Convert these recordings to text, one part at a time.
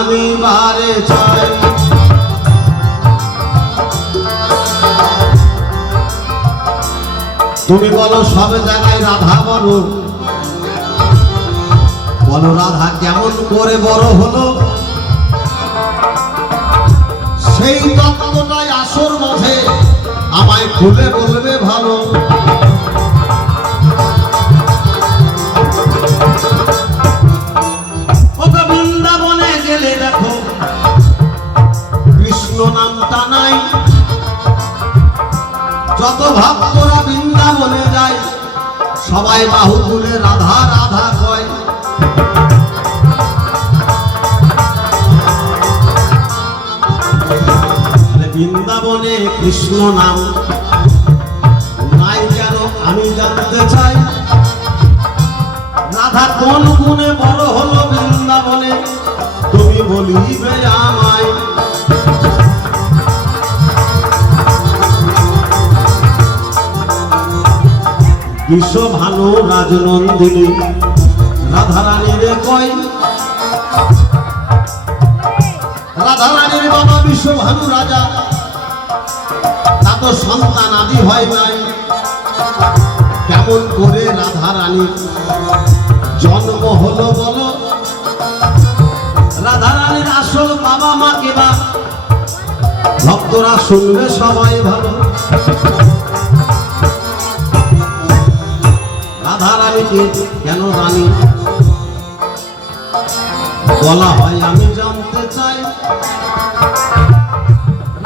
জানিবারে চাই। তুমি বলো সব জায়গায় রাধা বলো, বলো রাধা কেমন করে বড় হলো, সেই তত্ত্বটাই আসর মাঝে আমায় খুলে বলবে ভালো। বৃন্দাবনে গেলে দেখো কৃষ্ণ নামটা নাই, যত ভক্তরা বৃন্দাবনে যায় সবাই বাহু তুলে রাধা রাধা কয়। বৃন্দাবনে কৃষ্ণ নাম নাই কেন আমি জানতে চাই, রাধা কোন গুণে বড় হলো বৃন্দাবনে তুমি বলিবে আমায়। বিশ্বভানু রাজনন্দিনী রাধারানীর কয়, রাধারানীর বাবা বিশ্বভানু রাজা, তা তো সন্তান আদি হয় নাই, কেমন করে রাধারানীর জন্ম হলো বলো। রাধারানীর আসল বাবা মা কেবা ভক্তরা শুনবে সবাই ভালো। রাধারানীকে কেন রানী বলা হয় আমি জানতে চাই,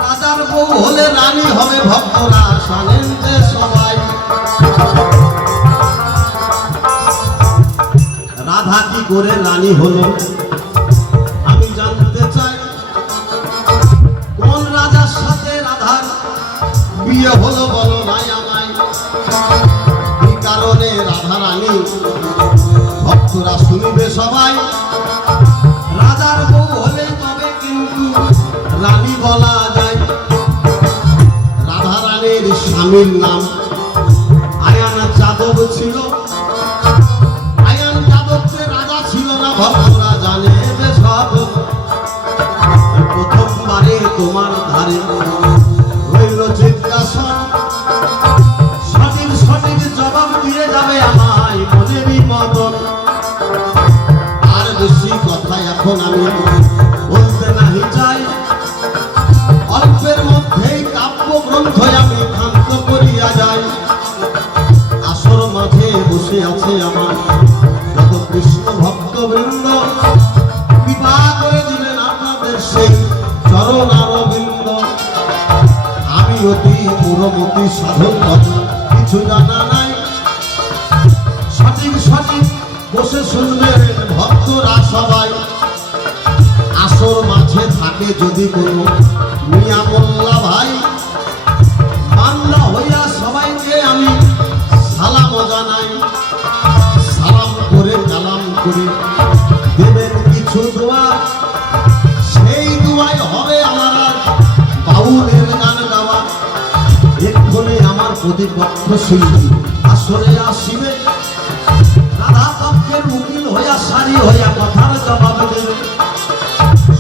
রাজার বউ হলে রানী হবে ভক্তরা জানেন যে সবাই। রাধা কি করে রানী হলো আমি জানতে চাই, কোন রাজার সাথে রাধার বিয়ে হলো বলো নাই আমায়, কি কারণে রাধা রানী ভক্তরা শুনবে সবাই। রাজার বউ হলে তবে কিন্তু রানী বলা যায়। রাধা রানীর স্বামীর নাম আয়ান যাদব ছিল, আয়ান যাদবকে রাজা ছিল না ভক্তরা জানে যে সব। প্রথমবারে তোমার ধারে রইল জিজ্ঞাসন, সঠিক সঠিক জবাব দিয়ে যাবে আমায় মনেরই মতন। আর বেশি কথা এখন আমি বলতে নাহি চাই, অল্পের মধ্যেই কাব্য গ্রন্থ আমি ক্ষান্ত করিয়া যাই। আসর মাঝে বসে আছে আমার যত কৃষ্ণ ভক্ত বৃন্দ, কৃপা করে দিলেন আপনাদের সেই চরণ আরবিন্দ। আমি অতি পুরমতি সাধক কথা কিছু জানা নাই, সঠিক সঠিক বসে শুনবেন ভক্তরা সবাই। আসর মাঝে থাকে যদি কোনো মিয়া মোল্লা ভাই, বাংলা হইয়া সবাইকে আমি সালাম জানাই। সালাম করে কালাম করে দেবেন কিছু দোয়া, সেই দোয়াই হবে আমার বাউলের গান গাওয়া। এক্ষণে আমার প্রতিপক্ষ শিল্পী আসরে আসিবে, রাধা পক্ষের উকিল হইয়া সারি হইয়া কথার জবাব দেবে।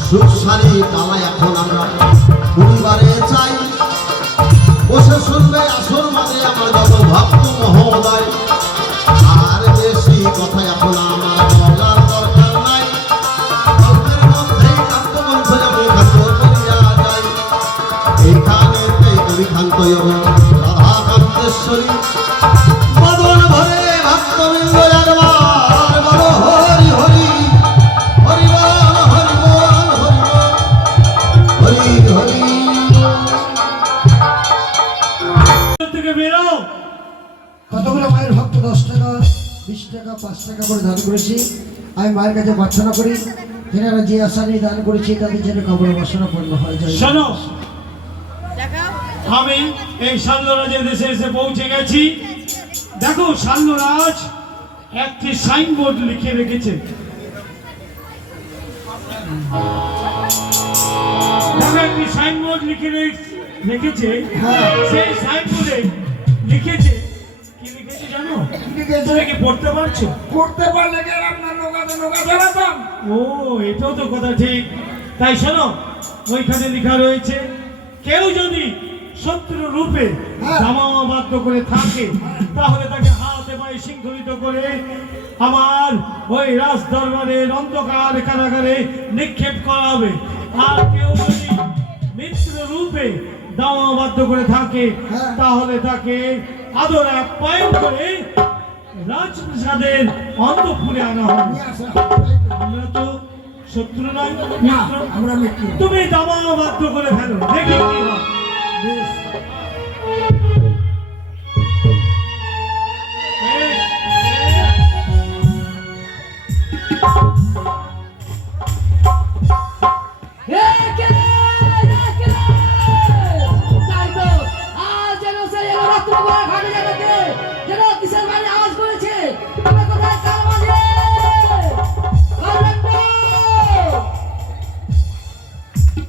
সুখ সারি পালা এখন আমরা পরিবারে চাই, বসে শুনবে আসর মাঝে আমার যত ভক্ত মহোদয়। আর বেশি কথা এখন আমার বলার দরকার নাই, গল্পের মধ্যেই কাব্যগ্রন্থ আমি খান্ত করিয়া যাই। এইখানেতে কবি খান্ত রাধা কান্তেশ্বরী মদন ভরে ভক্তবৃন্দ একবার বলো হরি হরি হরি বল হরি বল হরি বল হরি হরি। থেকে বেরো কতগুলো মায়ের ভক্ত 10 টাকা 20 টাকা 5 টাকা করে দান করেছি। আমি মায়ের কাছে প্রার্থনা করি যারা যে আশা নিয়ে দান করেছি তাদের যেন কবর বাসনা পূর্ণ হয়ে যায়। শোনো, আমি এই শাল্যরাজের দেশে এসে পৌঁছে গেছি। দেখো শাল্যরাজ একটি সাইনবোর্ড লিখে রেখেছে, দেখো একটি সাইনবোর্ড লিখে রেখেছে। সেই সাইনবোর্ডে লিখেছে কি লিখেছে জানো? লিখেছে কি পড়তে পারছো? করতে পারলে কি আপনার লোকাদন নৌকা চালাতাম। ও এটাও তো কথা ঠিক। তাই শোনো, ওইখানে লেখা রয়েছে কেউ যদি শত্রু রূপে হ্যাঁ। জামাবদ্ধ করে থাকে তাহলে তাকে হাতে পায়ে শৃঙ্খলিত করে আমার ওই রাজ দরবারের অন্ধকার কারাগারে নিক্ষেপ করা হবে। আর কেউ যদি মিত্র রূপে জামাবদ্ধ করে থাকে হ্যাঁ। তাহলে তাকে আদর আপ্যায়ন করে রাজপ্রাসাদের অন্তঃপুরে আনা হবে। নিয়ে আসা। আমরা তো শত্রু নয়, না, মিত্র। আমরা মিত্র। তুমি দামাবাদ্য করে ফেলো, দেখি কি হয়। বেশ। বেশ,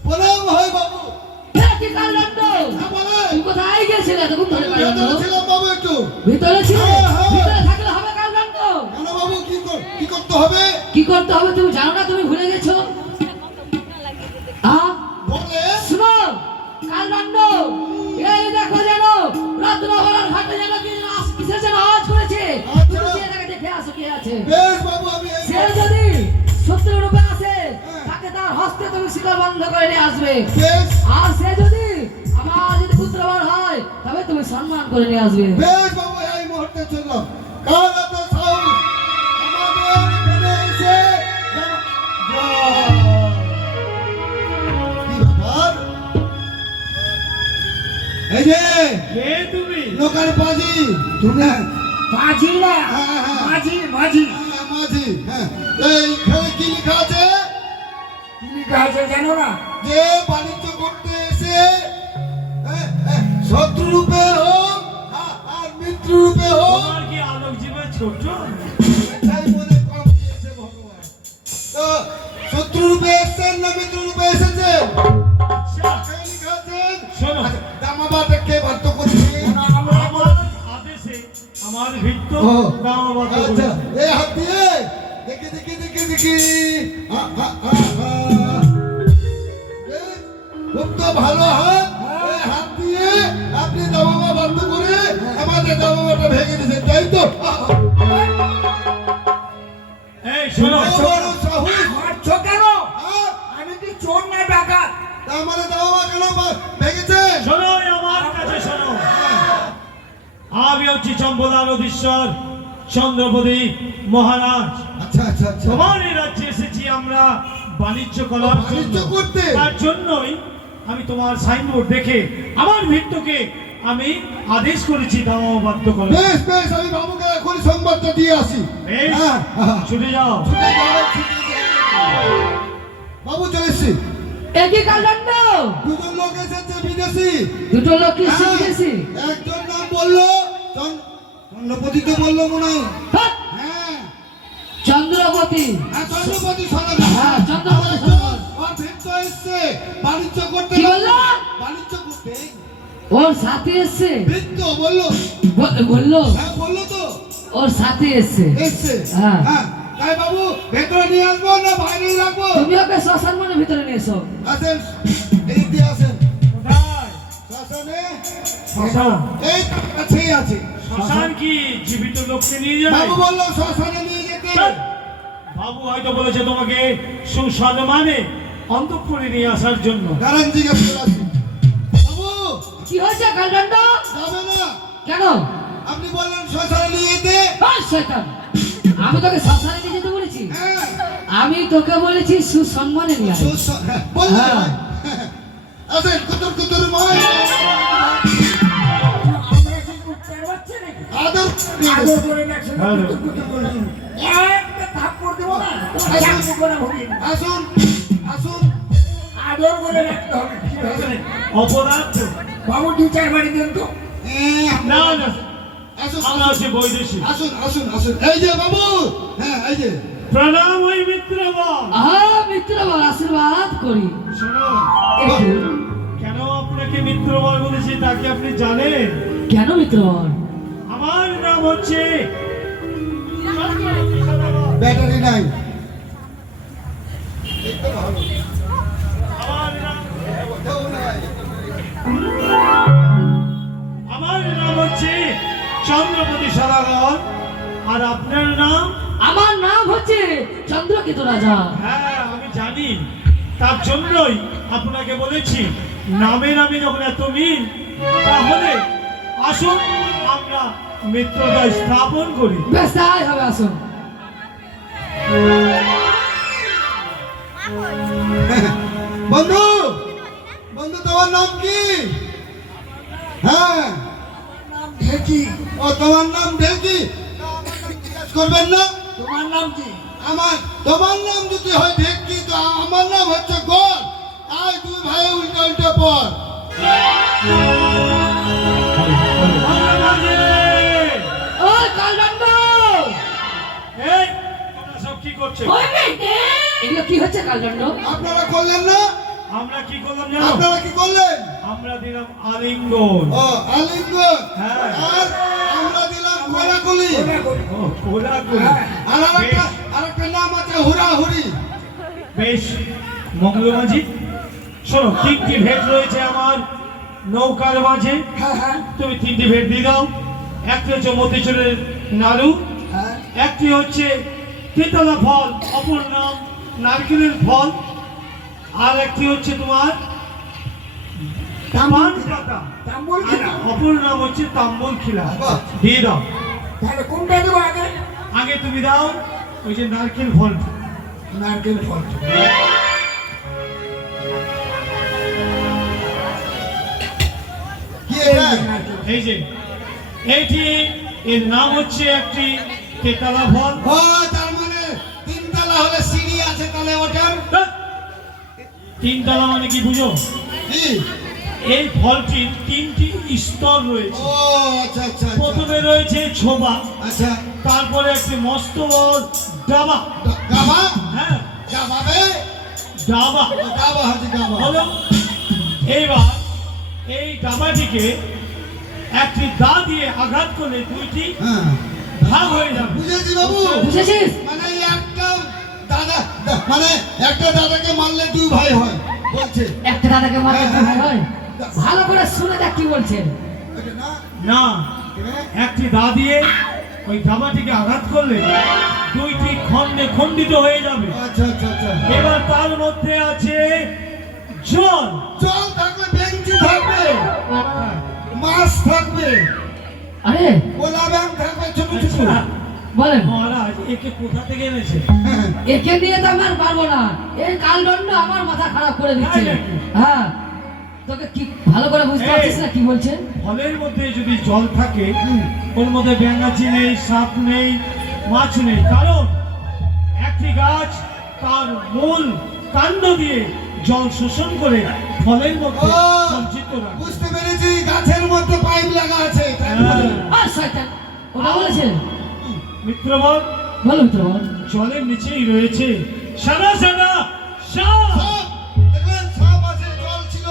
প্রণাম হয় বাবু। হ্যাঁ, বলেন। কোথায় গেছিলে এতক্ষণ ধরে ভেতরে ছিলাম বাবু একটু। ভিতরে ছিল হ্যাঁ, হ্যাঁ। ভিতরে থাকলে হবে কালদণ্ড কেন বাবু কি করতে হবে? কি করতে হবে তুমি জানো না, তুমি ভুলে গেছো? বলে শুনো, কালদণ্ড এই দেখো জানো রত্নগড়ার ঘাটে যেন কি যেন কিসের যেন আওয়াজ করেছে। আচ্ছা। তুমি গিয়ে তাকে দেখে আসো কে আছে। বেশ বাবু, আমি এই সে যদি শত্রু রূপে আসে তাকে তার হস্তে তুমি শিকল বন্ধ করে নিয়ে আসবে। বেশ আর সে যদি আমার যদি পুত্রবর হয় তবে তুমি সম্মান করে নিয়ে আসবে। বেশ বাবু, এই মুহূর্তে চললাম। কাল এত সাহস আমাদের এখানে এসে কি ব্যাপার? এই যে কে তুমি? লোকাল পাজি তুমি মাঝি না, হ্যাঁ, হ্যাঁ। মাঝি মাঝি। হ্যাঁ, মাঝি। হ্যাঁ, এইখানে কি লেখা আছে? কি লেখা আছে জানো না? যে বাণিজ্য করতে এসে শত্রু রূপে হোক আর মিত্র রূপে হোক, তোমার কি আলোক জীবন ছোট? এটাই মনে কম দিয়েছে ভগবান। তো শত্রু রূপে এসেছেন না মিত্র রূপে এসেছেন? আচ্ছা, এখানে লেখা আছে। শোনো। আচ্ছা, দামাবাদে কে বাধ্য করছে? আমার আদেশে আমার ভিত্ত ও, দামাবাদ্য আচ্ছা, করেছে। এই হাত দিয়ে দেখি। বেশ, খুব তো ভালো হাত। এই হাত দিয়ে আপনি দামামা বন্ধ করে আমাদের দামামাটা ভেঙে দিয়েছেন, তাই তো? এই শোনো, বড় বড় সাহস। মারছো কেন? হ্যাঁ? আমি কি চোর না ডাকাত? তার মানে দামামা কেন ভেঙেছেন? শোনো, আমার কাছে শোনো। আমি হচ্ছি চম্পদার অধীশ্বর চন্দ্রপতি মহারাজ। আচ্ছা আচ্ছা আচ্ছা। তোমার এই রাজ্যে এসেছি আমরা বাণিজ্য করার বাণিজ্য জন্য। করতে? তার জন্যই আমি তোমার সাইনবোর্ড দেখে আমার ভিত্তকে আমি আদেশ করেছি দামাবাদ্য করার। বেশ বেশ, আমি বাবুকে এখন সংবাদটা দিয়ে আসি। বেশ, হ্যাঁ, হ্যাঁ। ছুটে যাও। ছুটে যাও, ছুটে যাও। বাবু চলে এসছি। একই কালদণ্ড দুজন লোক এসেছে বিদেশি। দুটো লোক কি হ্যাঁ, শিখেছি। একজন নাম বললো চন্দ্রপতি, তো বললো মনে হয়। হ্যাঁ চন্দ্রপতি। হ্যাঁ, চন্দ্রপতি সরকার। হ্যাঁ, চন্দ্রপতি আরেকজন সরকার। ওর ভিত্ত এসছে বাণিজ্য করতে। কি বললো? বাণিজ্য করতে ওর সাথে এসছে। ভিত্ত বললো। বললো হ্যাঁ, বললো তো ওর সাথে এসছে। এসছে। হ্যাঁ। হ্যাঁ, তাই বাবু ভেতরে নিয়ে আসবো না বাইরে রাখবো? তুমি ওকে শ্মশান মনে ভিতরে নিয়ে এসো। আসেন, এদিক দিয়ে আসেন। কোথায়? শ্মশানে শ্মশান? এই তো কাছেই আছে। শ্মশান কি জীবিত লোককে নিয়ে যায়? বাবু বললো শ্মশানে নিয়ে যেতে। চল। বাবু হয়তো বলেছে তোমাকে সুসম্মানে অন্তঃপুরে নিয়ে আসার জন্য। দাঁড়ান, জিজ্ঞেস করে আসি। বাবু কি হয়েছে কালদণ্ড? যাবে না? কেন? আপনি বললেন শ্মশানে নিয়ে যেতে। ওই শয়তান, আমি তোকে শ্মশানে নিয়ে যেতে বলেছি? হ্যাঁ, আমি তোকে বলেছি সুসম্মানে নিয়ে আয়। হ্যাঁ, বললেন। হ্যাঁ। আসেন, কুতুর কুতুর মাই আমরা কি কুত্তার বাচ্চা নাকি? আদর আদর করে একসঙ্গে হ্যাঁ। কুতুর কুতুর করে। একটা থাপ্পড় দেবো না, তোমার সামনে করে ভরিয়ে দেবো। আসুন আসুন। আদর করে রাখতে হবে। অপরাধ? বাবু 2-4 বাড়ি দেন তো। না না, আসুন আমরা আছি বৈদেশিক। আসুন আসুন আসুন। এই যে বাবু, হ্যাঁ এই যে প্রণাম ওই মিত্রবর। মিত্রবর, আশীর্বাদ করি। শোনো, একটু। কেন আপনাকে মিত্রবর বলেছি তা কি আপনি জানেন? কেন মিত্রবর? আমার নাম হচ্ছে ব্যাটারি নাই। আমার নাম কেউ নাই। আমার নাম হচ্ছে চন্দ্রপতি সদাগর। আর আপনার নাম? আমার নাম হচ্ছে চন্দ্রকেতু রাজা। হ্যাঁ আমি জানি, তার জন্যই আপনাকে বলেছি নামে নামে যখন এত মিল, তাহলে আসুন আমরা মিত্রতা স্থাপন করি। বেশ তাই হবে, আসুন। বন্ধু, বন্ধু তোমার নাম কি? হ্যাঁ, নাম ঢেকি। ও তোমার নাম ঢেকি। তা আমার নাম জিজ্ঞেস করবেন না? তোমার নাম কি? তোমার নাম যদি হয় ঢেকি, তো আমার নাম হচ্ছে গোল। আয় দুই ভাই উল্টা উল্টা পর। ওই কালদণ্ড! এই তোমরা সব কি করছো? এগুলো কি হচ্ছে কালদণ্ড? আপনারা করলেন না? আমরা কি করলাম জানো? আপনারা কি করলেন? আমরা দিলাম আলিঙ্গন। ও আলিঙ্গন। হ্যাঁ। আর আমরা দিলাম কোলাকুলি। ও, কোলাকুলি। আর আরেকটা নাম আছে হুড়াহুড়ি। বেশ, মঙ্গল মাঝি শোনো, তিনটি ভেট রয়েছে আমার নৌকার মাঝে। হ্যাঁ হ্যাঁ তুমি তিনটি ভেট দিয়ে দাও। একটি হচ্ছে মতিচুরের নাড়ু, হ্যাঁ। একটি হচ্ছে তেতলা ফল, অপর নাম নারকেলের ফল, আর একটি হচ্ছে তোমার পান পাতা, তাম্বুল খিলা। অপর নাম হচ্ছে তাম্বুল খিলা। বাহ। দিয়ে দাও। তাহলে কোনটা দেবো আগে? আগে তুমি দাও ওই যে নারকেল ফল। নারকেল ফল। কি এটা? নারকেল। এই যে এইটি, এর নাম হচ্ছে একটি তেতলা ফল। ও তার মানে তিনতলা হলে সিঁড়ি আছে, তাহলে ওটার তিনতলা মানে কি বুঝো? কি? এই ফলটির তিনটি স্তর রয়েছে। ও আচ্ছা আচ্ছা আচ্ছা। প্রথমে রয়েছে ছোবা, আচ্ছা তারপরে একটি মস্ত বড় ডাবা। গাবা হ্যাঁ, গাবাবে ডাবা গাবা হাজি গাবা। হলো। এইবার এই ডাবাটিকে একটি দা দিয়ে আঘাত করলে দুইটি হ্যাঁ ভাগ হয়ে যাবে। বুঝেছি বাবু। বুঝেছিস? মানে একটা মানে একটা দাদাকে মারলে দুই ভাই হয় বলছে। একটা দাদাকে মারলে কি ভাই হয়? ভালো করে শুনে দেখ কি বলছে। এটা না? না, এটা? একটি দা দিয়ে ওই ডাবাটিকে আঘাত করলে দুইটি খণ্ডে খণ্ডিত হয়ে যাবে। আচ্ছা আচ্ছা আচ্ছা। এবার তার মধ্যে আছে জল। জল থাকলে বেঞ্চি থাকবে, মাছ থাকবে, আরে গোলা ব্যাং থাকবে ছোট ছোট। আচ্ছা, বলেন, মহারাজ একে কোথা থেকে এনেছে? একে নিয়ে তো আমার পারবো না। এই কালদণ্ড আমার মাথা খারাপ করে দিচ্ছে। তাই নাকি? হ্যাঁ, তোকে কি ভালো করে বুঝতে পারছিস না কি বলছে? ফলের মধ্যে যদি জল থাকে, ওর মধ্যে ব্যাঙাচি নেই, সাপ নেই, মাছ নেই। কারণ একটি গাছ তার মূল কাণ্ড দিয়ে জল শোষণ করে ফলের মধ্যে ও, সঞ্চিত রাখে। বুঝতে পেরেছি, গাছের মধ্যে পাইপ লাগা আছে তাই বলে। আর শয়তান, ওটা বলেছে? মিত্রবর, বলো মিত্র বল। জলের নিচেই রয়েছে সাদা সাদা সাপ। সাপ, দেখবেন সাপ আছে, জল ছিল,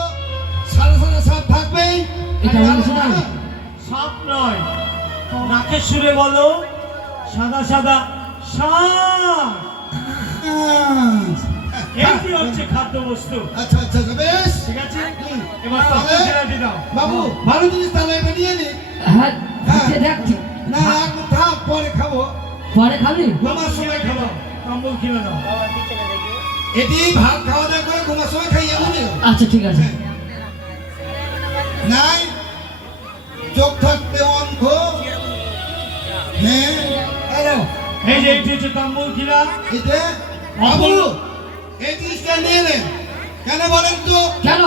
সারা সারা সাপ থাকবেই। এটা বলেছে না? সাপ নয়, নাকের সুরে বলো সাদা সাদা সাপ। এইটি হচ্ছে খাদ্য বস্তু। আচ্ছা আচ্ছা আচ্ছা, বেশ ঠিক আছে, এবার তাকে ছেড়ে দাও। বাবু, ভালো জিনিস তাহলে এটা নিয়ে নি। হ্যাঁ, দেখতে দেখ ঠিক। না এখন থাক, পরে খাবো। পরে খাবি? ঘুমার সময় খাবো। কম্বল কিনে দাও। এটি ভাত খাওয়া দাওয়া করে ঘুমার সময় খাই এমনই। আচ্ছা ঠিক আছে। নাই চোখ থাকতে অন্ধ। হ্যাঁ হ্যালো, এই যে এইটি হচ্ছে তাম্বুল খিলা। এটা বাবু এই জিনিসটা নিয়ে নেন। কেন বলেন তো? কেন?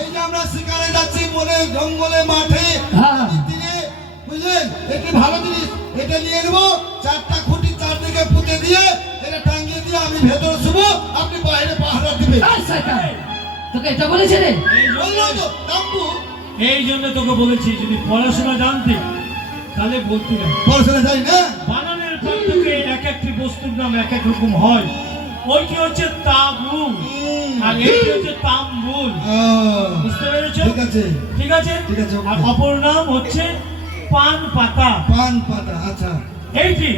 এই যে আমরা শিকারে যাচ্ছি বনে জঙ্গলে মাঠে হ্যাঁ। দিনে, বুঝলেন, একটি ভালো জিনিস এটা নিয়ে নেবো। চারটা খুঁটি চারদিকে পুঁতে দিয়ে এটা টাঙ্গিয়ে দিয়ে আমি ভেতরে শুবো, আপনি বাইরে পাহারা দিবেন। আর শয়তান, তোকে এটা বলেছে রে? বললো তো তাম্বু, এই জন্য তোকে বলেছি যদি পড়াশোনা জানতি তাহলে বলতি না। পড়াশোনা যাই না। বানানের পার্থক্যে এক একটি বস্তুর নাম এক এক রকম হয়। ওইটি হচ্ছে তাঁবু আর এইটি হচ্ছে তাম্বুল। বুঝতে পেরেছো? ঠিক আছে, ঠিক আছে। ঠিক আছে, ওকে। আর অপর নাম হচ্ছে পান পাতা। পান পাতা। আচ্ছা এইটি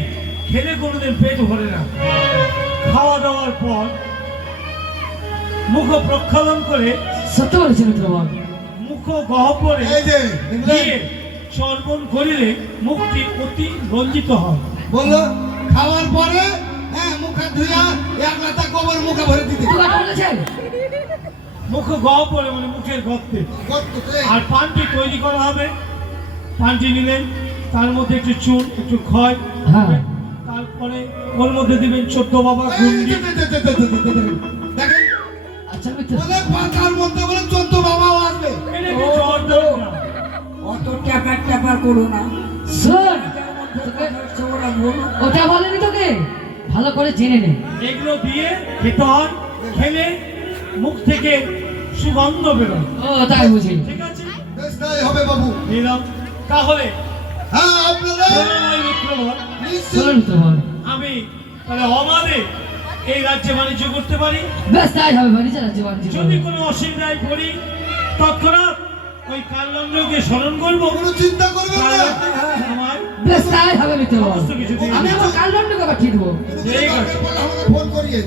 খেলে কোনোদিন পেট ভরে না। খাওয়া দাওয়ার পর মুখ প্রক্ষালন করে সত্য বলেছে মিত্রবর। মুখ গহ্বরে এই যে দিয়ে চর্বণ করিলে মুখটি অতি রঞ্জিত হয়। বললো খাওয়ার পরে হ্যাঁ মুখে ধুইয়া এক লাতা গোবর মুখে ভরে দিতে তুই কথা বলেছে? মুখ গহ্বরে মানে মুখের গর্তে। করতে আর পানটি তৈরি করা হবে। পানটি নিলেন, তার মধ্যে একটু চুন, একটু খয়, হ্যাঁ। তারপরে ওর মধ্যে দিবেন 14 বাবা গুন্ডি। দেখেন আচ্ছা মিত্র, বলে পাতার মধ্যে বলে 14 বাবাও আসবে। এটা কি জর্দার না? অত ট্যাপার ট্যাপার করো না। শোন, তোকে- ওরা বলো। ওটা বলেনি তোকে, ভালো করে জেনে নে। এগুলো দিয়ে খেতে হয়। খেলে মুখ থেকে সুগন্ধ বেরোয়। ও তাই বুঝি। ঠিক আছে, বেশ তাই হবে বাবু। নিলাম। তাহলে হ্যাঁ আপনারা সোনাময় মিত্রবর, শোন নিশ্চয় মিত্রবর, আমি তাহলে অবাধে এই রাজ্যে বাণিজ্য করতে পারি। বেশ তাই হবে, বাণিজ্য রাজ্য বাণিজ্য যদি করবে। কোনো অসুবিধায় পড়ি তৎক্ষণাৎ ওই কালদণ্ডকে স্মরণ করবো। কোনো চিন্তা করবেন না। আমায় বেশ তাই হবে মিত্রবর। সমস্ত কিছু দিয়ে আমি আমার কালদণ্ডকে পাঠিয়ে দেবো। ঠিক আছে। আমাকে ফোন করিয়ে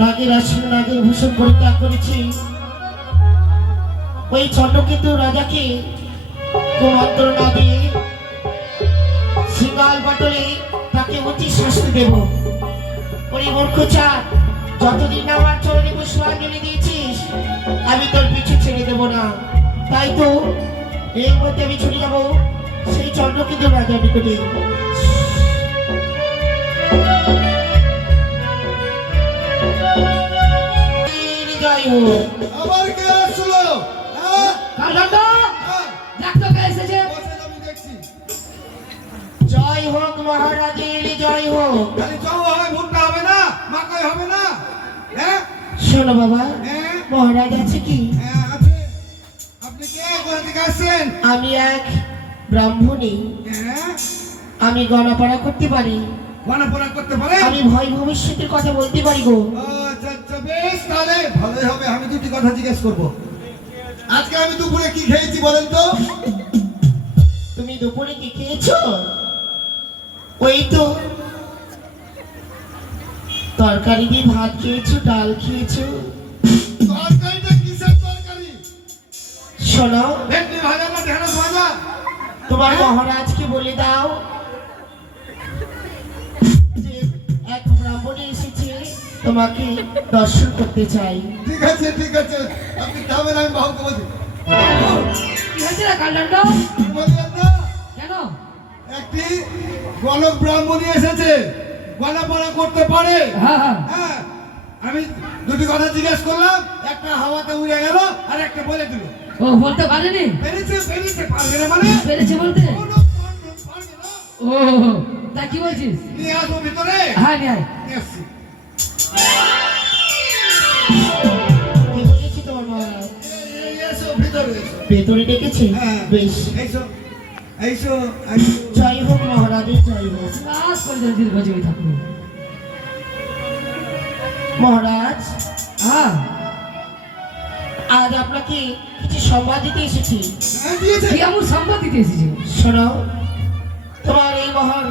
নাগের আসন নাগের ভূষণ পরিত্যাগ করেছি। ওই চন্দ্রকেতু রাজাকে কুমন্ত্র না দিয়ে সিঙ্গাল বাটলে তাকে উচিত শাস্তি দেব। ওই মূর্খ চাঁদ, যতদিন আমার চরণে পুষ্পাঞ্জলি দিয়েছিস আমি তোর পিছু ছেড়ে দেব না। তাই তো এর মধ্যে আমি ছুটে যাবো সেই চন্দ্রকেতু রাজার নিকটে। জয় হোক। আবার কে আসলো? হ্যাঁ কালদণ্ড, হ্যাঁ দেখ তো কে এসেছে। বসে আমি দেখছি। জয় হোক মহারাজের জয় হোক। খালি চাও হয় ভুট্টা হবে না, মাকাই হবে না। হ্যাঁ শোনো বাবা, হ্যাঁ মহারাজ আছে কি? হ্যাঁ আছে। আপনি কে কোথা থেকে আসছেন? আমি এক ব্রাহ্মণী। হ্যাঁ আমি গণপড়া করতে পারি। গণপনা করতে পারেন? আমি ভয় ভবিষ্যতের কথা বলতে পারি গো। আচ্ছা আচ্ছা বেশ তাহলে ভালোই হবে। আমি দুটি কথা জিজ্ঞেস করব। আজকে আমি দুপুরে কি খেয়েছি বলেন তো? তুমি দুপুরে কি খেয়েছো? ওই তো তরকারি দিয়ে ভাত খেয়েছো, ডাল খেয়েছো। তরকারিটা কিসের তরকারি? শোনো, ভেটকি ভাজা না ঢেঁড়স ভাজা? তোমার মহারাজকে বলে দাও যে এক ব্রাহ্মণী এসেছে তোমাকে দর্শন করতে চাই। ঠিক আছে ঠিক আছে, আপনি খাবেন আমি বাহুকে বলছি। কি হয়েছে রে কালদণ্ড? বললেন না কেন? একটি গণক ব্রাহ্মণী এসেছে, গণপনা করতে পারে। হ্যাঁ হ্যাঁ, হ্যাঁ আমি দুটি কথা জিজ্ঞেস করলাম, একটা হাওয়াতে উড়ে গেল আর একটা বলে দিল। ও বলতে পারেনি? পেরেছে পেরেছে পারবে না মানে? পেরেছে বলতে? কোনো পারবে না। ও তা কি বলছিস? নিয়ে আসবো ভিতরে। হ্যাঁ নিয়ে আয়। নিয়ে আসছি। কি বলেছি তোমার মহারাজ? এসো ভিতরে এসো। ভেতরে ডেকেছে? হ্যাঁ বেশ। এইসো এইসো এইসো। জয় হোক মহারাজের জয় হোক। রাজ করে যেন দীর্ঘজীবী থাকুন। মহারাজ, হ্যাঁ, আজ আপনাকে কিছু সংবাদ দিতে এসেছি। হ্যাঁ দিয়েছে। কি এমন সম্পদ দিতে এসেছে? শোনো, তোমার এই মহান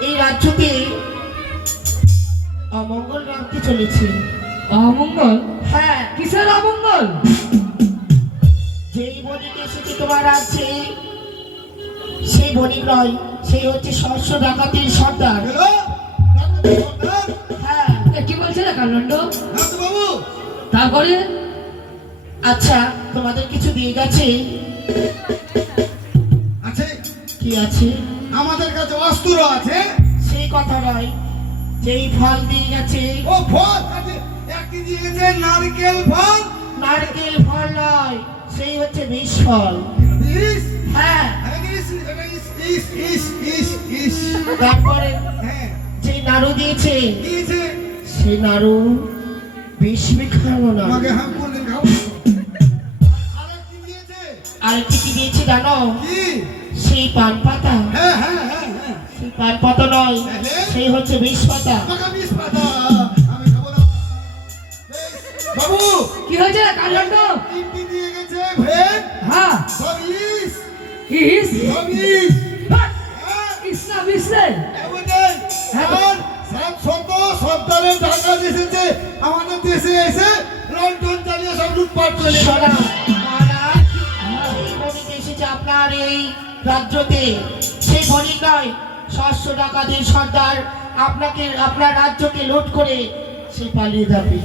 এই রাজ্যতে অমঙ্গল নামতে চলেছে। অমঙ্গল? হ্যাঁ, কিসের অমঙ্গল? যেই বণিক এসেছে তোমার রাজ্যে সেই বণিক নয়, সেই হচ্ছে সহস্র ডাকাতির সর্দার। হ্যালো ডাক্তার সর্দার? হ্যাঁ, এ কি বলছে রে কালদণ্ড? ডাক্তার বাবু তারপরে? আচ্ছা, তোমাদের কিছু দিয়ে গেছে? আছে, কি আছে? আমাদের কাছে অস্ত্র আছে। সেই কথা নয়, যেই ফল দিয়ে গেছে। ও ফল আছে, একটি দিয়ে গেছে নারকেল ফল। নারকেল ফল নয়, সেই হচ্ছে বিষ ফল। ইস, হ্যাঁ, ইস, ইস, ইস, ইস, ইস, ইস। তারপরে হ্যাঁ যে নাড়ু দিয়েছে দিয়েছে। সেই নাড়ু বিষ মেখানো না। আমাকে হাম করলেন খাবো। আর কি দিয়েছে? আর কি দিয়েছে জানো? কি? সেই পান পাতা। হ্যাঁ হ্যাঁ হ্যাঁ হ্যাঁ। সেই পান পাতা নয়, সেই হচ্ছে বিষ পাতা। আমাকে বিষ পাতা। আমি খাবো না। বেশ, বাবু কি হয়েছে রে কালদণ্ড? তিনটি দিয়ে গেছে ভেদ হ্যাঁ, সব ইস ইস? সব ইস। বাহ! হ্যাঁ ইস না বিষ রে? এমনই। হ্যাঁ। আর সাত শত রপ্তারে টাকা এসেছে আমাদের দেশে এসে লন্ডন চালিয়ে সব লুটপাট করে শোনা মহারাজ, এই বণিক এসেছে আপনার এই রাজ্যতে। সেই বণিক নয়, 700 টাকাদের সর্দার আপনাকে আপনার রাজ্যকে লুট করে সে পালিয়ে যাবে।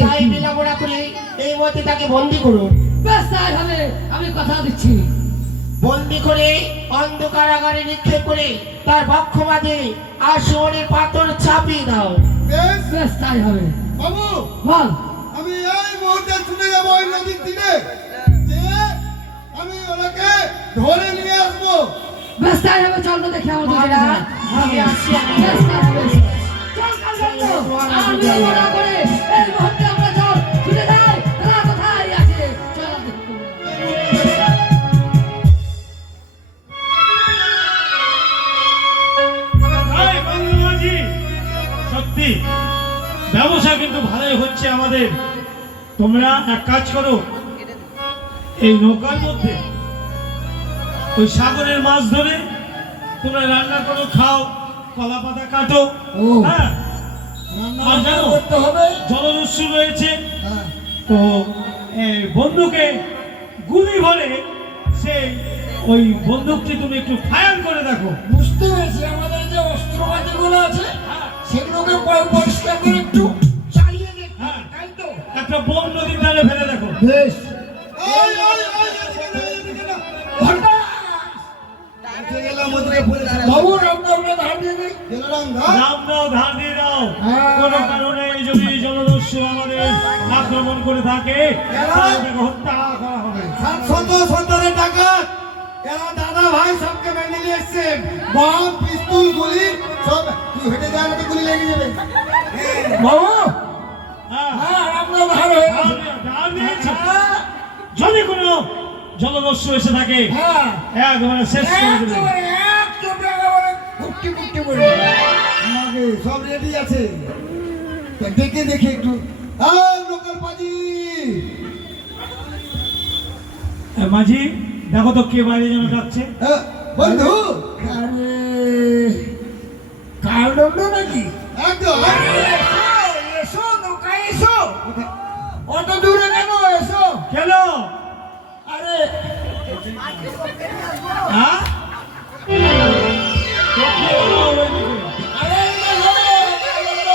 তাই বিলম্বনা করে এই মতে তাকে বন্দি করুন। বেশ তাই হবে, আমি কথা দিচ্ছি। বন্দি করে অন্ধ কারাগারে নিক্ষেপ করে তার বক্ষ বাঁধে আর সুবর্ণের পাথর চাপিয়ে দাও। বেশ বেশ তাই হবে। বাবু বল। আমি এই মুহূর্তে ছুটে যাবো ওই নদীর তীরে, যে আমি ওনাকে ধরে নিয়ে আসবো। বেশ তাই হবে, চল তো দেখি আমাদের মহারাজ, আমি আসছি আমি। বেশ তাই হবে। চল কালবন্ধ, আর বিলম্ব না করে এই মুহূর্তে আমরা চল ছুটে যাই। তারা কোথায় আছে চল দেখি। এই বাংলাবাসী, সত্যি ব্যবসা কিন্তু ভালোই হচ্ছে আমাদের। তোমরা এক কাজ করো, এই নৌকার মধ্যে ওই সাগরের মাছ ধরে তোমরা রান্না করো, খাও, কলা পাতা কাটো। ও। হ্যাঁ, রান্না আর জানো, করতে হবে। জলদস্যু রয়েছে, হ্যাঁ। তো এই বন্দুকে গুলি ভরে সেই ওই বন্দুকটি তুমি একটু ফায়ার করে দেখো। বুঝতে পেরেছি, আমাদের যে অস্ত্রপাতি গুলো আছে সেগুলোকে পরিষ্কার করে একটু চালিয়ে দেখি, হ্যাঁ। তাই তো? একটা বোম নদীর ধারে ফেলে দেখো। বেশ। ওই ওই ওই এদিকে না, এদিকে না। ঘন্টা! উঠে গেলাম ওদিকে পড়ে গেলাম। বাবু রামদামরা ধার দিয়ে দিই। গেলাম না। নাম দাও, ধার দিয়ে দাও। হ্যাঁ। কোনো কারণে যদি জলদস্যু আমাদের আক্রমণ করে থাকে তাহলে তাকে হত্যা করা হবে। শত শতরে টাকা এরা দাদা ভাই সবকে ভেঙে নিয়ে এসছে, বম পিস্তল গুলি সব। তুই হেঁটে যায় না তো গুলি লেগে যাবে। বাবু, হ্যাঁ, হ্যাঁ, রামদাম ধার হয়ে গেছে। ধার দিয়েছে। যদি কোনো জলদস্যু এসে থাকে হ্যাঁ, একবারে শেষ করে দেবে। একেবারে ফুটকি ফুটকি করে দেবে। আমাকে সব রেডি আছে, তা দেখে দেখে একটু। লোকাল বাজি মাঝি, দেখো তো কে বাইরে যেন যাচ্ছে। বন্ধু আরে, কালদণ্ড নাকি? একদম আরে, এসো, এসো, নৌকায় এসো। অত দূরে কেন? এসো। কেন? আরে, হ্যাঁ? তো কি হলো ওইদিকে? আরে, এই দেখো, কালদণ্ড।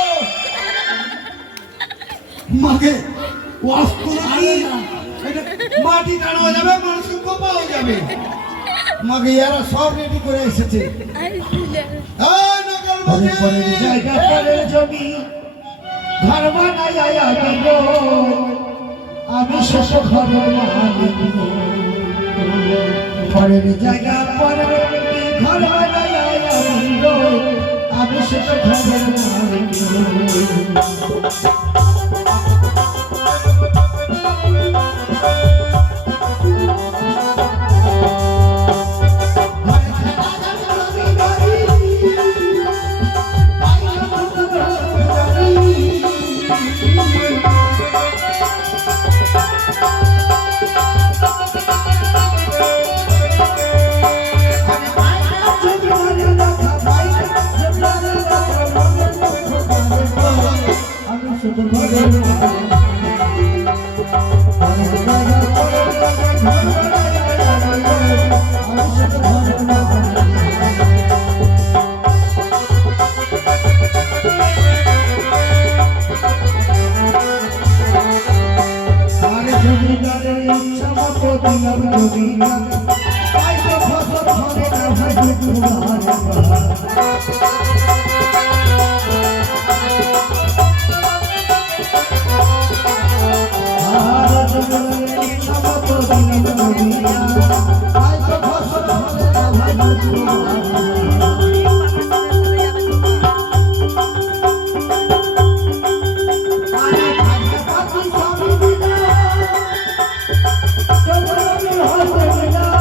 মাকে ওয়াশ করে দিয়ে এটা মাটি টানা হয়ে যাবে, মানুষকে কোপাও যাবে। মাকে এরা সব রেডি করে এসেছে। লোকাল বাজি পরের জায়গা পরের জমি ঘর বানাই আমি শেষ ঘরের মালিক। পরের জায়গা পরের জমি ঘর বানাই আমি শেষ ঘরের মালিক। আমি শুধু ঘরের আর জমিদারের ইচ্ছা মতো দিলাম জমিদার তাই তো ফসল ধরে না ভাই আর জমিদারের ইচ্ছা মতো দিলাম জমিদার তাই তো ফসল ধরে না ভাই আরে ভাগ্য পাতি সবই দিলাম তোমরা হইতে দিলাম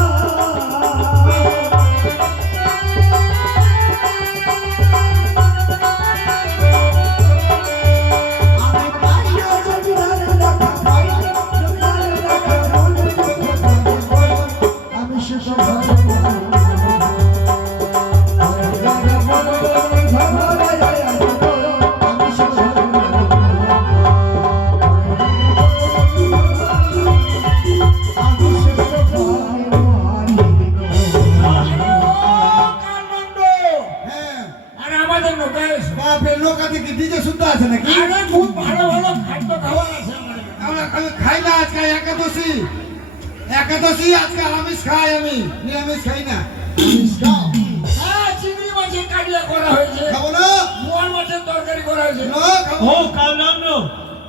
নাকি আরে খুব ভালো ভালো খাদ্য খাবার আছে আমার এখানে। আমি খাই না আজকে একাদশী একাদশী আজকে আমিষ খাই আমি নিরামিষ খাই না আমিষ খাও হ্যাঁ চিংড়ি মাছের কালিয়া করা হয়েছে, খাবো না মোয়ার মাছের তরকারি করা হয়েছে। না, খাবো ও না। কালদণ্ড,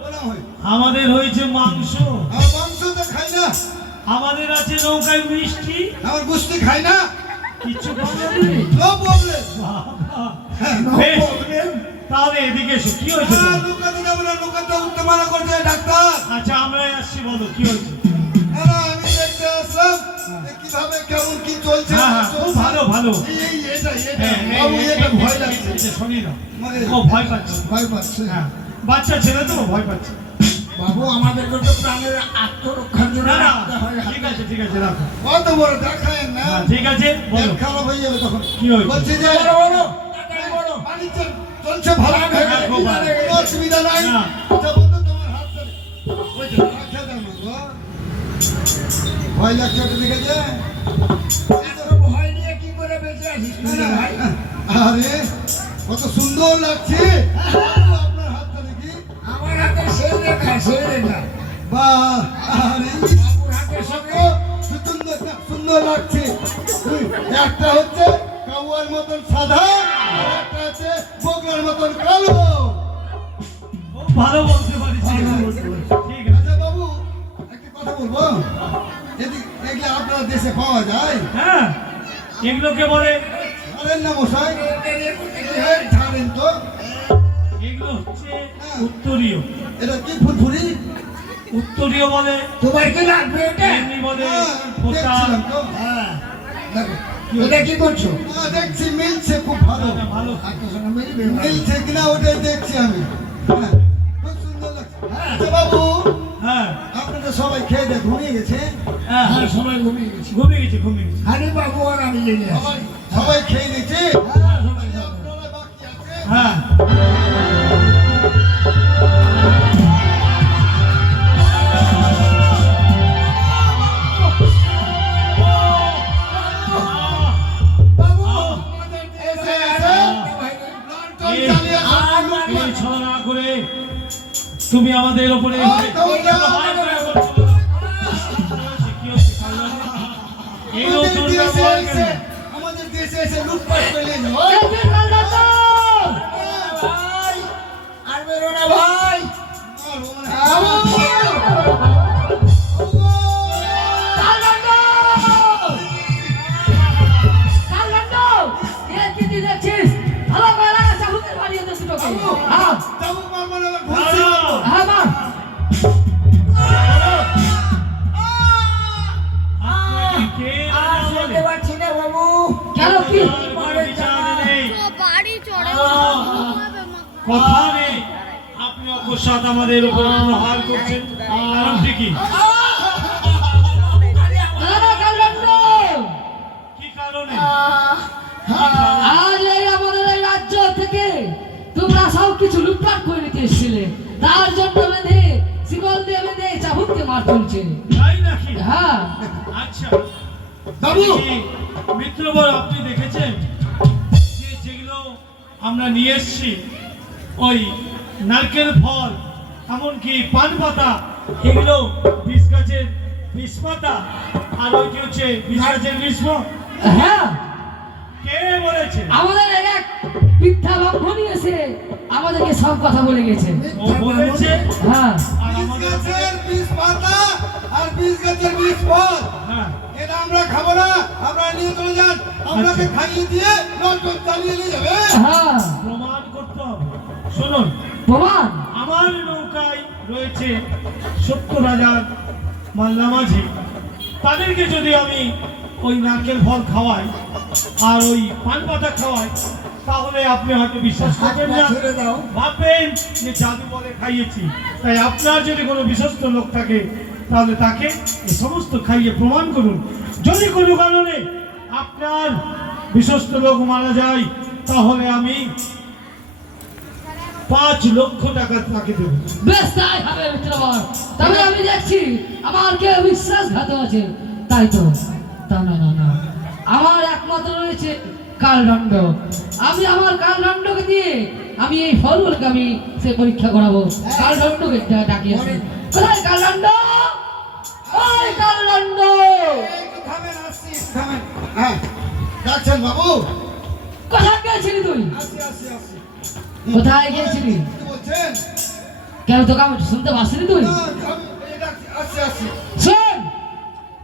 বলা হয়। আমাদের হয়েছে মাংস, আমার মাংস তো খাই না আমাদের আছে নৌকায় মিষ্টি, আমার গুষ্টি খাই না কিচ্ছু খাওয়া নেই। নো প্রবলেম বেশ, তাহলে এদিকে এসো, কি হয়েছে তোমার? লুকাতে যাবো না লুকাতে উঠতে মানা করছে ডাক্তার আচ্ছা আমরাই আসছি, বলো কি হয়েছে? না আমি দেখতে আসলাম যে কিভাবে কেমন কি চলছে হ্যাঁ না হ্যাঁ, খুব চলছে। ভালো ভালো। এই এটা হ্যাঁ, বাবু এটা ভয় লাগছে শোনি না, মানে- ও ভয় পাচ্ছে। ভয় পাচ্ছে হ্যাঁ, বাচ্চা ছেলে তো ভয় পাচ্ছে। বাবু আমাদেরকে তো প্রাণের আত্মরক্ষার জন্য না না, রাখতে হয়। ঠিক আছে ঠিক আছে, রাখো। কত বড় দেখায় না হ্যাঁ, ঠিক আছে বলো পেট খারাপ হয়ে যাবে তখন কি হয়েছে? বলছি যে বলো বলো তাড়াতাড়ি বলো। বাণিজ্য চলছে ভালো হ্যাঁ, খুব ভালো। কোনো অসুবিধা নাই না। আচ্ছা বন্ধু তোমার হাত ধরে ওই যে রাখা দাও না গো ভয় লাগছে ওটা দেখেছে এত ভয় নিয়ে কি করে বেঁচে আছিস তুই রে ভাই? আরে কত সুন্দর লাগছে আপনার হাতটা দেখি আমার হাতে সেই রেখা সেই রেখা বাহ আরে বাবুর হাতের সঙ্গে সুন্দর সুন্দর লাগছে একটা হচ্ছে কাউয়ার মতন সাদা আর একটা হচ্ছে বগলার মতন কালো খুব ভালো বলতে পারিস, ঠিক আছে। আচ্ছা বাবু একটা কথা বলবো এদিক এগুলো আপনার দেশে পাওয়া যায় হ্যাঁ, এগুলোকে বলে, ছাড়েন না মশাই এই ছাড়েন তো এগুলো হচ্ছে উত্তরীয়, এটা কি ফুরফুরি উত্তরীয় বলে, তোমার কি লাগবে এটা? এমনি বলে হ্যাঁ, পোতা। দেখছিলাম তো হ্যাঁ দেখো এটা কি করছো? দেখছি মিলছে খুব ভালো না, ভালো। হাতের সঙ্গে মিলবে মিলছে কিনা ওটাই দেখছি আমি হ্যাঁ, খুব সুন্দর লাগছে আচ্ছা বাবু হ্যাঁ আপনারা সবাই খেয়ে দিয়ে ঘুমিয়ে গেছে হ্যাঁ, হ্যাঁ সবাই ঘুমিয়ে গেছি। ঘুমিয়ে গেছে ঘুমিয়ে গেছে। আরে বাবু আর আমি লেগে আছি। সবাই সবাই খেয়ে নিচ্ছে হ্যাঁ, সবাই যাবে। আপনারা বাকি আছে হ্যাঁ বাবু এসে এসে লন্ঠন জ্বালিয়ে আর মানে এই ছলনা করে তুমি আমাদের উপরে ওই ধৌলা। এগুলো আমাদের চলবে দেশে বল এসে কেন? আমাদের দেশে এসে লুটপাট করে নিয়ে যাও এই যে কালদণ্ড! ভাই আর বেরো না ভাই। কালদণ্ড! কালদণ্ড! এ কি তুই দেখছিস? ভালো করে লাগা চাবুকের বাড়ি ওদের দুটোকে। হ্যাঁ, চাবুক মারবো না, না, ঘুরছি না, মারবো। হ্যাঁ, মার। আপনি কে আর না শুনতে বলে? পাচ্ছি না বাবু। কেন কি? আর কোনো বিচার নেই, বাড়ি চড়ে কথা নেই। আপনি অকস্মাৎ আমাদের উপর প্রহার করছেন, কারণটি কি? দাদা, কালদণ্ড! কি কারণে? আজ এই আমাদের এই রাজ্য থেকে তোমরা সব কিছু লুটপাট করে নিতে এসেছিলে, তার জন্য বেঁধে শিকল দিয়ে বেঁধে চাবুককে মার চলছে। তাই নাকি? হ্যাঁ, আচ্ছা বাবু কি মিত্রবর আপনি দেখেছেন যে যেগুলো আমরা নিয়ে এসছি, ওই নারকেল ফল, এমনকি পান পাতা, এগুলো বিষ গাছের বিষ পাতা, আর ওইটি হচ্ছে বিষ গাছের বিষ্ম। হ্যাঁ, কে বলেছে? আমাদের এক মিথ্যা ব্রাহ্মণী এসে আমাদেরকে সব কথা বলে গেছে। ও বলেছে। হ্যাঁ, আর বীজ আমাদের গাছের বীজ পাতা আর বীজ গাছের বীজ ফল হ্যাঁ, এটা আমরা খাবো না আপনারা নিয়ে চলে যান আপনাকে খাইয়ে দিয়ে লন্ঠন চালিয়ে নিয়ে যাবে হ্যাঁ, প্রমাণ করতে হবে। শুনুন, প্রমাণ। আমার নৌকায় রয়েছে 70,000 মাল্লা মাঝি, তাদেরকে যদি আমি ওই নারকেল ফল খাওয়াই আর ওই পান পাতা খাওয়াই, তাহলে আপনি হয়তো বিশ্বাস করবেন না, ছেড়ে দাও। ভাববেন যে জাদু বলে খাইয়েছি। তাই আপনার যদি কোনো বিশ্বস্ত লোক থাকে, তাহলে তাকে এই সমস্ত খাইয়ে প্রমাণ করুন। যদি কোনো কারণে আপনার বিশ্বস্ত লোক মারা যায়, তাহলে আমি 5 লক্ষ টাকা তাকে দেব। বেশ, তাই হবে মিত্রবর। তবে আমি দেখছি আমার কেউ বিশ্বাসঘাত আছে, তাই তো? তা না না না, আমার একমাত্র রয়েছে কালদণ্ড। আমি আমার কালদণ্ডকে দিয়ে আমি এই ফলগুলোকে আমি সে পরীক্ষা করাবো। কালদণ্ডকে ডাকিয়ে আসি। কোথায় কালদণ্ড? ওই কালদণ্ড! একটু থামেন, আসছি, একটু থামেন। হ্যাঁ, ডাকছেন বাবু? কোথায় গিয়েছিলি তুই? আসছি, আসছি, আসছি। কোথায় গিয়েছিলি? কি বলছেন? কেন তোকে আমি শুনতে পাসনি তুই? না, এই ডাকছি, আসছি, আসছি। শোন,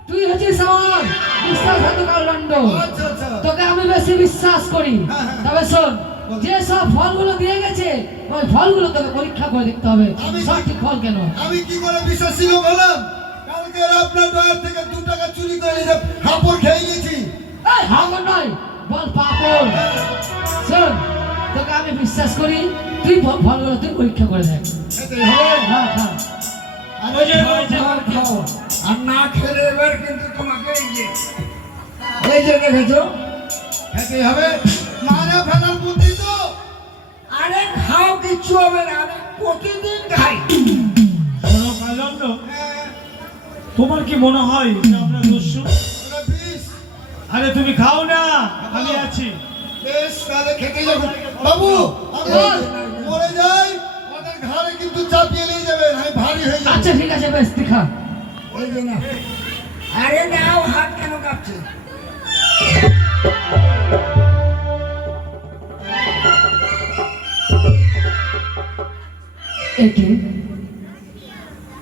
তুই হচ্ছিস আমার বিশ্বাসঘাতক কালদণ্ড। আচ্ছা, আচ্ছা। তোকে আমি বেশি বিশ্বাস করি। হ্যাঁ, হ্যাঁ। তবে শোন, যে সব ফলগুলো দিয়ে গেছে ওই ফলগুলো তোকে পরীক্ষা করে দেখতে হবে আমি- সঠিক ফল কেন। আমি কি করে বিশ্বাসী লোক হলাম? কালকে আপনার দয়ার থেকে 2 টাকা চুরি করে নিয়ে হাঁপড় খেয়ে গেছি। এই হাঙ্গর নয়, বল পাপড়। শোন, তোকে আমি বিশ্বাস করি, তুই ফলগুলো তুই পরীক্ষা করে দেখ। এটাই হবে। হ্যাঁ হ্যাঁ। আর ওই যে, খাও, ওই যে, খাও, খাও। আর না খেলে এবার কিন্তু তোমাকে এই যে দেখেছো, এটাই হবে। মারা ফেলার বুদ্ধি তো। আরে খাও, কিচ্ছু হবে না, আমি প্রতিদিন খাই। শোনো কালদণ্ড, হ্যাঁ, তোমার কি মনে হয় যে আমরা দস্যু? ওরা বিষ। আরে তুমি খাও না, আমি আছি। বেশ, তাহলে খেতে যাবো। বাবু, আমি বল। মরে যাই, ওদের ঘাড়ে কিন্তু চাপিয়ে নিয়ে যাবেন, আমি ভারী হয়ে যাবো। আচ্ছা ঠিক আছে, বেশ তুই খা। এই যে না, আরে নাও, হাত কেন কাঁপছে?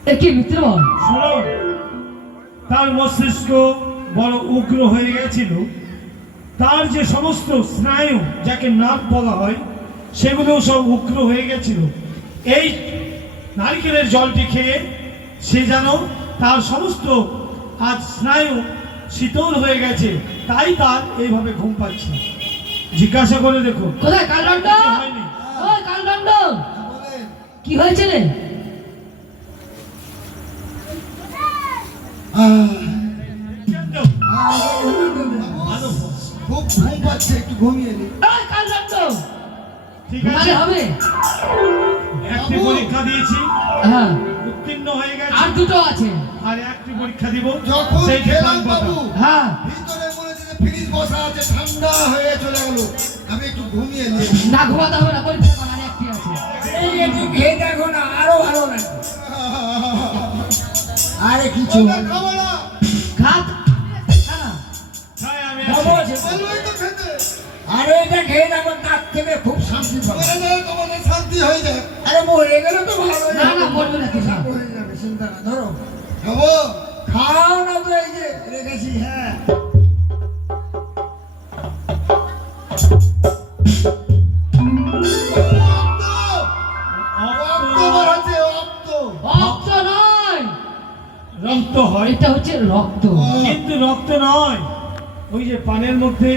একে মিত্র বল। শোনো, তার মস্তিষ্ক বড় উগ্র হয়ে গেছিল। তার যে সমস্ত স্নায়ু, যাকে নাক বলা হয়, সেগুলো সব উগ্র হয়ে গেছিল। এই নারকেলের জলটি খেয়ে সে যেন তার সমস্ত আজ স্নায়ু শীতল হয়ে গেছে, তাই তার এইভাবে ঘুম পাচ্ছে। জিজ্ঞাসা করে দেখো। কোথায় কালদণ্ড? কিছু হয়নি। ওই কালদণ্ড, বলেন। কি হয়েছে রে? কেন? বাবু, খুব ঘুম পাচ্ছে, একটু ঘুমিয়ে নি। ওই কালদণ্ড, ঠিক ঘুমালে আছে, হবে? একটি পরীক্ষা দিয়েছি, হ্যাঁ, উত্তীর্ণ হয়ে গেছে। আর দুটো আছে। আর একটি পরীক্ষা দিব, যখন সেইটি খেলাম পান বাবু, পাতা। হ্যাঁ, ভিতরে মনে হচ্ছে যে ফ্রিজ বসা আছে, ঠান্ডা হয়ে চলে গেল। আমি একটু ঘুমিয়ে নি। না ঘুমাতে হবে না, পরীক্ষা কর, আর একটি আছে। এই একটু খেয়ে দেখো না, আরো ভালো লাগবে। আরে কিছু ওটা হবে না। খাবো না। খাত না। হ্যাঁ, আমি বাবা আছি। আছে। বলবোই তো খেতে। আরে এটা খেয়ে দেখো, তার থেকে খুব শান্তি পাবে। মরে গেলে তোমাদের শান্তি হয়ে যায়। আরে মরে গেলে তো ভালো না না, মরবে না তুই খা। হয়ে যাবে, চিন্তা না, ধরো খাবো। খাও না তো, এই যে রেখেছি। হ্যাঁ, রক্ত বাড়াচ্ছে, রক্ত। রক্ত নয়, রক্ত হয়, এটা হচ্ছে রক্ত। কিন্তু রক্ত নয়। ওই যে পানের মধ্যে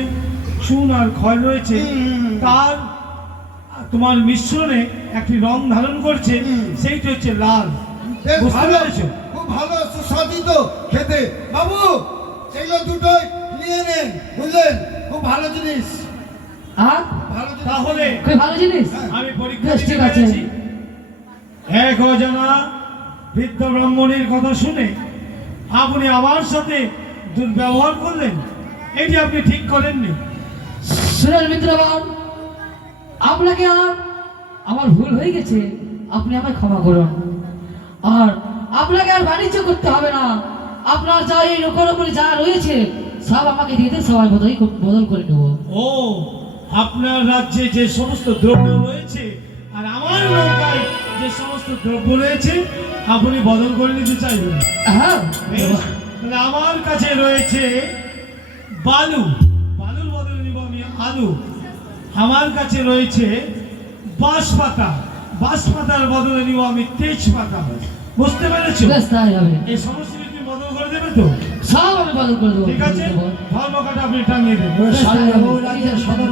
চুন আর ক্ষয় রয়েছে, তার তোমার মিশ্রণে একটি রং ধারণ করছে, সেইটা হচ্ছে লাল। বেশ বুঝতে ভালো, পেরেছো? খুব ভালো সুস্বাদু তো খেতে। বাবু, এগুলো দুটোই নিয়ে নেন, বুঝলেন? খুব ভালো জিনিস, আর ভালো জিনিস। তাহলে খুব ভালো জিনিস। আমি পরীক্ষা বেশ, দিতে ঠিক আছে। পেরেছি। এক অজানা বৃদ্ধ ব্রাহ্মণের কথা শুনে আপনি আমার সাথে দুর্ব্যবহার করলেন, এটি আপনি ঠিক করেননি। শুনেন মিত্রগণ, আপনাকে আর আমার ভুল হয়ে গেছে, আপনি আমায় ক্ষমা করুন। আর আপনাকে আর বাণিজ্য করতে হবে না। আপনার যা এই নৌকার উপরে যা রয়েছে সব আমাকে দিয়ে দেন, সবাই বদল করে নেবো। ও, আপনার রাজ্যে যে সমস্ত দ্রব্য রয়েছে আর আমার নৌকায় যে সমস্ত দ্রব্য রয়েছে আপনি বদল করে নিতে চাইবেন। হ্যাঁ, বেশ, তাহলে আমার কাছে রয়েছে বালু, বালুর বদলে নিব আমি আলু। আমার কাছে রয়েছে বাঁশপাতা, বাঁশপাতার বদলে নিব আমি তেজপাতা। বুঝতে পেরেছো? বেশ তাই হবে। এই সমস্ত কিছু বদল করে দেবে তো? সব আমি বদল করে দেবো। ঠিক আছে, ধর্মকাটা আপনি টাঙিয়ে দেবেন। সারা রাজ্যের সদর